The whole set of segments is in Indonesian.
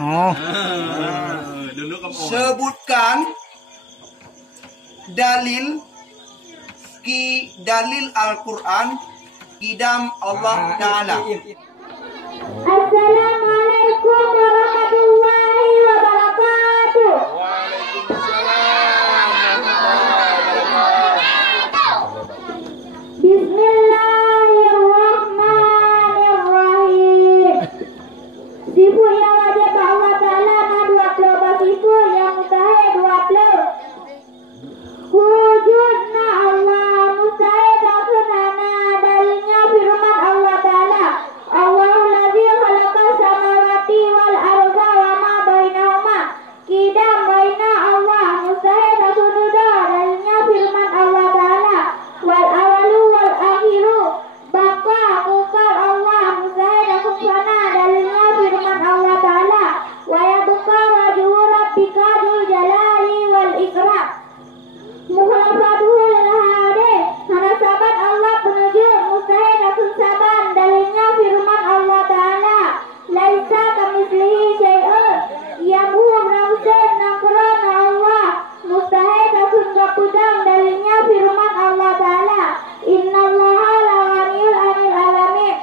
Oh. Dulu kamu. Sebutkan dalil Al-Quran Qidam Allah Ta'ala. Assalamualaikum warahmatullahi wabarakatuh. Bismillahirrahmanirrahim. Sifu yang wajib Allah Ta'ala na 20 sifu yang mustahil 20. Wujudna Allah mustahil akunana dalilnya firman Allah Ta'ala. Allahul ladzi khalaqas samawati wal arda wa ma bainahuma. Qidam baina Allah mustahil akunuda dalilnya firman Allah Ta'ala. Wal awalu wal akhiru baka kekal Allah mustahil akunana dalilnya firman Allah Ta'ala. Wa yabqa wajhu rabbika dzul jalali wal ikram. Mukhalafatul hadi hana saban Allah penunjuk mustahil akun saban dalilnya firman Allah Ta'ala. Laisa kamitslihi syai'un yamhum ramsan nakrana Allah mustahil akun kapudang dalilnya firman Allah Ta'ala. Innallaha laghaniyul 'anil alamin.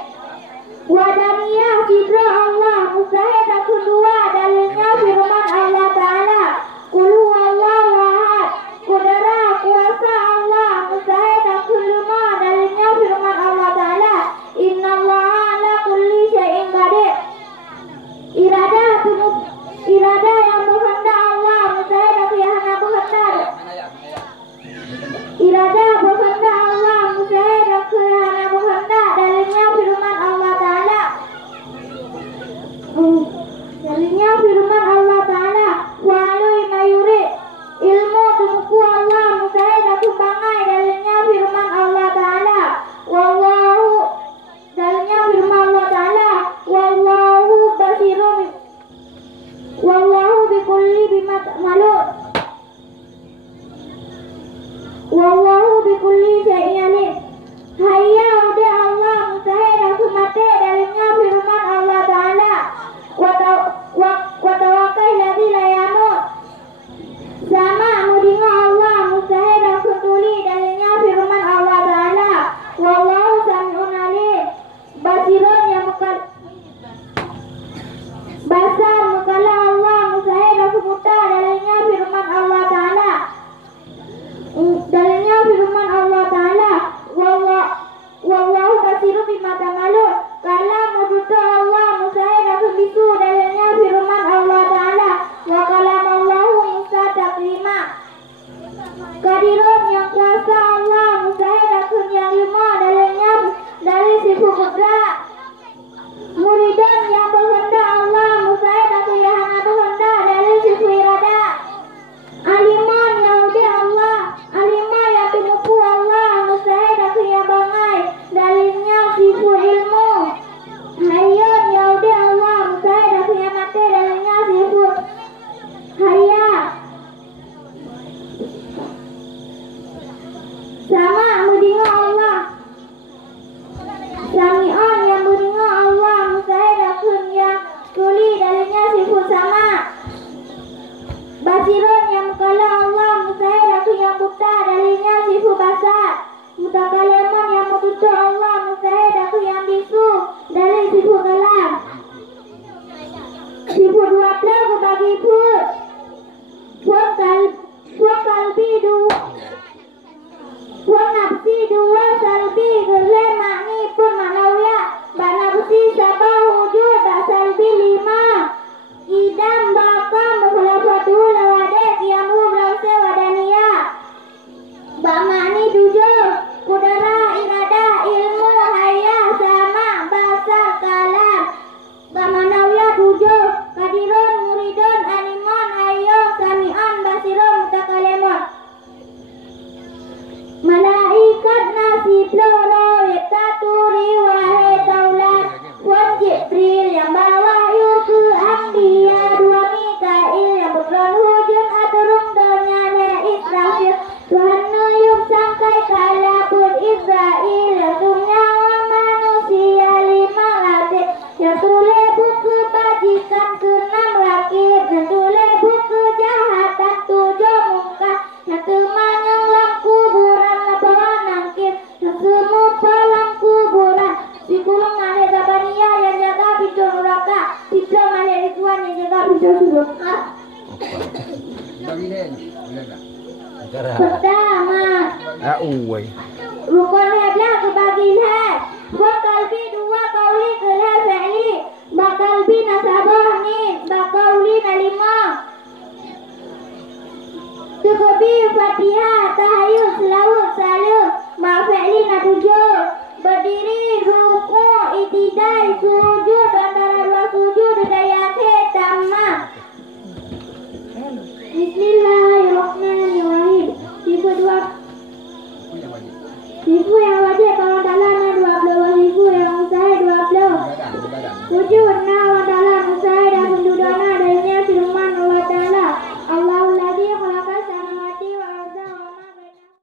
Wadaniyah sidra Allah mustahil akun dua dalilnya firman Allah Ta'ala. Qul huwallahu ahad. Kudara kuasa Allah mustahil akun lima dalilnya firman Allah Ta'ala. Innallaha ala kulli syai'in qadir. Irada yang berkehendak Allah mustahil akun yang berkehendak. Irada berkehendak Allah mustahil akun yang berkehendak dalilnya firman Allah Ta'ala. Dalilnya firman Allah Ta'ala. Walui mayuri ilmu tumpu Allah mustahil akun bangai dalilnya firman Allah Ta'ala. Wallahu dalilnya firman Allah Ta'ala. Wallahu basirun. Wallahu bikulli bima ta'malun. Wallahu bikulli syai'in alim. Hayya udah Allah mustahil akun mati dalilnya firman Allah Ta'ala. Wa tawakkal ladzi la yamut. Sama mudinga Allah mustahil akun tuli dalilnya firman Allah Ta'ala. Wallahu sami'un alim. Basirun yang basar mukalla Allah mustahil akun buta dalilnya firman Allah Ta'ala. Dalilnya firman Allah Ta'ala. Wallahu basirun bima ta'malun. Kala muduta Allah mustahil akun bisu dalilnya firman Allah Ta'ala. Wa kalamallahu Musa taklima. Kadirun yang kuasa Allah mustahil akun yang lima dalilnya dari sifu kudrat. Muridun yang berkehendak Allah mustahil akun yang hana berkehendak dari sifu irada. Aliman yang uti Allah, alimah yang timupu Allah mustahil akun yang bangai dalilnya sifu ilmu. Hayyun yang uti Allah mustahil akun yang mati dalilnya sifu hayya. Sama mudinga Allah. Sami'on yang mudinga Allah mustahil akun yang tuli dalilnya sifat sama. Basirun yang mukalla Allah mustahil akun yang buta dalilnya sifat basar. Mutakalimun yang mututu Allah mustahil akun yang bisu dalil sifat kalam. Sifat 20 bagi pun. Puan kalbi dua. Puan nafsi dua salbi gerle makni pun manawiyah. Ba nafsi sabah wujud ba salbi 5. Idam baka mukhlafatul lawade kiamu brause wadaniyah. Ba makni 7. Kudara irada ilmu hayya sama basar kala sudah. Pertama, rukun hadlah kebagi lihat. Bakalbi dua kauli kelihar fi'li. Bakalbi nasabah ni. Bakauli nalima. Tukubi fatihah.